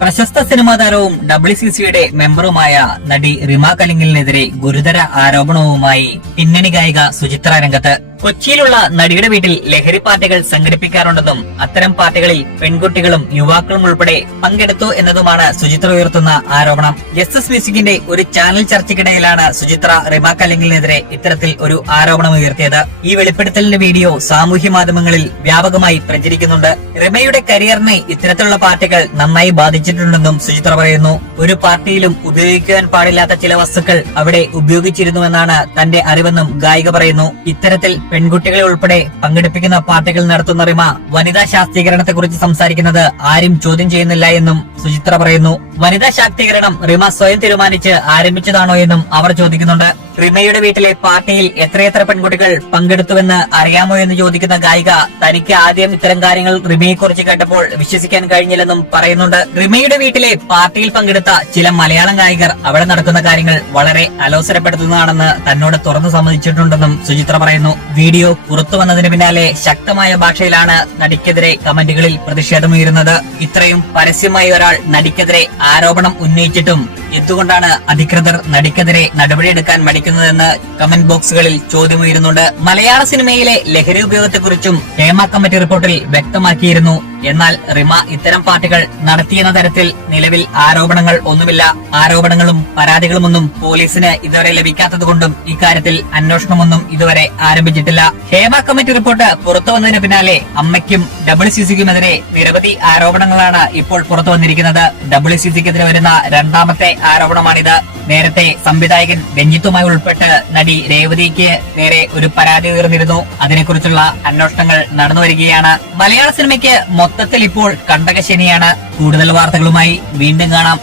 പ്രശസ്ത സിനിമാ താരവും WCCയുടെ മെമ്പറുമായ നടി റിമ കലിംഗലിനെതിരെ ഗുരുതര ആരോപണവുമായി പിന്നണി ഗായിക സുചിത്ര രംഗത്ത്. കൊച്ചിയിലുള്ള നടിയുടെ വീട്ടിൽ ലഹരി പാർട്ടികൾ സംഘടിപ്പിക്കാറുണ്ടെന്നും അത്തരം പാർട്ടികളിൽ പെൺകുട്ടികളും യുവാക്കളും ഉൾപ്പെടെ പങ്കെടുത്തു എന്നതുമാണ് സുചിത്ര ഉയർത്തുന്ന ആരോപണം. SS മ്യൂസിക്കിന്റെ ഒരു ചാനൽ ചർച്ചയ്ക്കിടയിലാണ് സുചിത്ര റിമ കലിംഗലിനെതിരെ ഇത്തരത്തിൽ ഒരു ആരോപണം ഉയർത്തിയത്. ഈ വെളിപ്പെടുത്തലിന്റെ വീഡിയോ സാമൂഹ്യ മാധ്യമങ്ങളിൽ വ്യാപകമായി പ്രചരിക്കുന്നുണ്ട്. റിമയുടെ കരിയറിനെ ഇത്തരത്തിലുള്ള പാർട്ടികൾ നന്നായി ബാധിച്ചിട്ടുണ്ടെന്നും സുചിത്ര പറയുന്നു. ഒരു പാർട്ടിയിലും ഉപയോഗിക്കുവാൻ പാടില്ലാത്ത ചില വസ്തുക്കൾ അവിടെ ഉപയോഗിച്ചിരുന്നുവെന്നാണ് തന്റെ അറിവെന്നും ഗായിക പറയുന്നു. ഇത്തരത്തിൽ പെൺകുട്ടികളെ ഉൾപ്പെടെ പങ്കെടുപ്പിക്കുന്ന പാർട്ടികൾ നടത്തുന്ന റിമ വനിതാ ശാക്തീകരണത്തെക്കുറിച്ച് സംസാരിക്കുന്നത് ആരും ചോദ്യം ചെയ്യുന്നില്ല എന്നും സുചിത്ര പറയുന്നു. വനിതാ ശാക്തീകരണം റിമ സ്വയം തീരുമാനിച്ച് ആരംഭിച്ചതാണോ എന്നും അവർ ചോദിക്കുന്നുണ്ട്. റിമയുടെ വീട്ടിലെ പാർട്ടിയിൽ എത്രയെത്ര പെൺകുട്ടികൾ പങ്കെടുത്തുവെന്ന് അറിയാമോ എന്ന് ചോദിക്കുന്ന ഗായിക തനിക്ക് ആദ്യം ഇത്തരം കാര്യങ്ങൾ റിമയെക്കുറിച്ച് കേട്ടപ്പോൾ വിശ്വസിക്കാൻ കഴിഞ്ഞില്ലെന്നും പറയുന്നുണ്ട്. റിമയുടെ വീട്ടിലെ പാർട്ടിയിൽ പങ്കെടുത്ത ചില മലയാളം ഗായകർ അവിടെ നടക്കുന്ന കാര്യങ്ങൾ വളരെ അലോസരപ്പെടുത്തുന്നതാണെന്ന് തന്നോട് തുറന്നു സമ്മതിച്ചിട്ടുണ്ടെന്നും സുചിത്ര പറയുന്നു. വീഡിയോ പുറത്തു വന്നതിന് പിന്നാലെ ശക്തമായ ഭാഷയിലാണ് നടിക്കെതിരെ കമന്റുകളിൽ പ്രതിഷേധമുയരുന്നത്. ഇത്രയും പരസ്യമായി ഒരാൾ നടിക്കെതിരെ ആരോപണം ഉന്നയിച്ചിട്ടും എന്തുകൊണ്ടാണ് അധികൃതർ നടിക്കെതിരെ നടപടിയെടുക്കാൻ മടിക്കുന്നതെന്ന് കമന്റ് ബോക്സുകളിൽ ചോദ്യമുയരുന്നുണ്ട്. മലയാള സിനിമയിലെ ലഹരി ഉപയോഗത്തെക്കുറിച്ചും ഹേമ കമ്മിറ്റി റിപ്പോർട്ടിൽ വ്യക്തമാക്കിയിരുന്നു. എന്നാൽ റിമ ഇത്തരം പാർട്ടികൾ നടത്തിയെന്ന തരത്തിൽ നിലവിൽ ആരോപണങ്ങൾ ഒന്നുമില്ല. ആരോപണങ്ങളും പരാതികളുമൊന്നും പോലീസിന് ഇതുവരെ ലഭിക്കാത്തതുകൊണ്ടും ഇക്കാര്യത്തിൽ അന്വേഷണമൊന്നും ഇതുവരെ ആരംഭിച്ചിട്ടില്ല. ഹേമ കമ്മിറ്റി റിപ്പോർട്ട് പുറത്തു വന്നതിന് പിന്നാലെ അമ്മയ്ക്കും WCCക്കുമെതിരെ നിരവധി ആരോപണങ്ങളാണ് ഇപ്പോൾ പുറത്തു വന്നിരിക്കുന്നത്. WCCക്കെതിരെ വരുന്ന രണ്ടാമത്തെ ആരോപണമാണിത്. നേരത്തെ സംവിധായകൻ രഞ്ജിത്തുമായി ഉൾപ്പെട്ട് നടി രേവതിക്ക് നേരെ ഒരു പരാതി ഉയർന്നിരുന്നു. അതിനെക്കുറിച്ചുള്ള അന്വേഷണങ്ങൾ നടന്നുവരികയാണ്. മലയാള സിനിമയ്ക്ക് മൊത്തത്തിൽ ഇപ്പോൾ കണ്ടകശനിയാണ്. കൂടുതൽ വാർത്തകളുമായി വീണ്ടും കാണാം.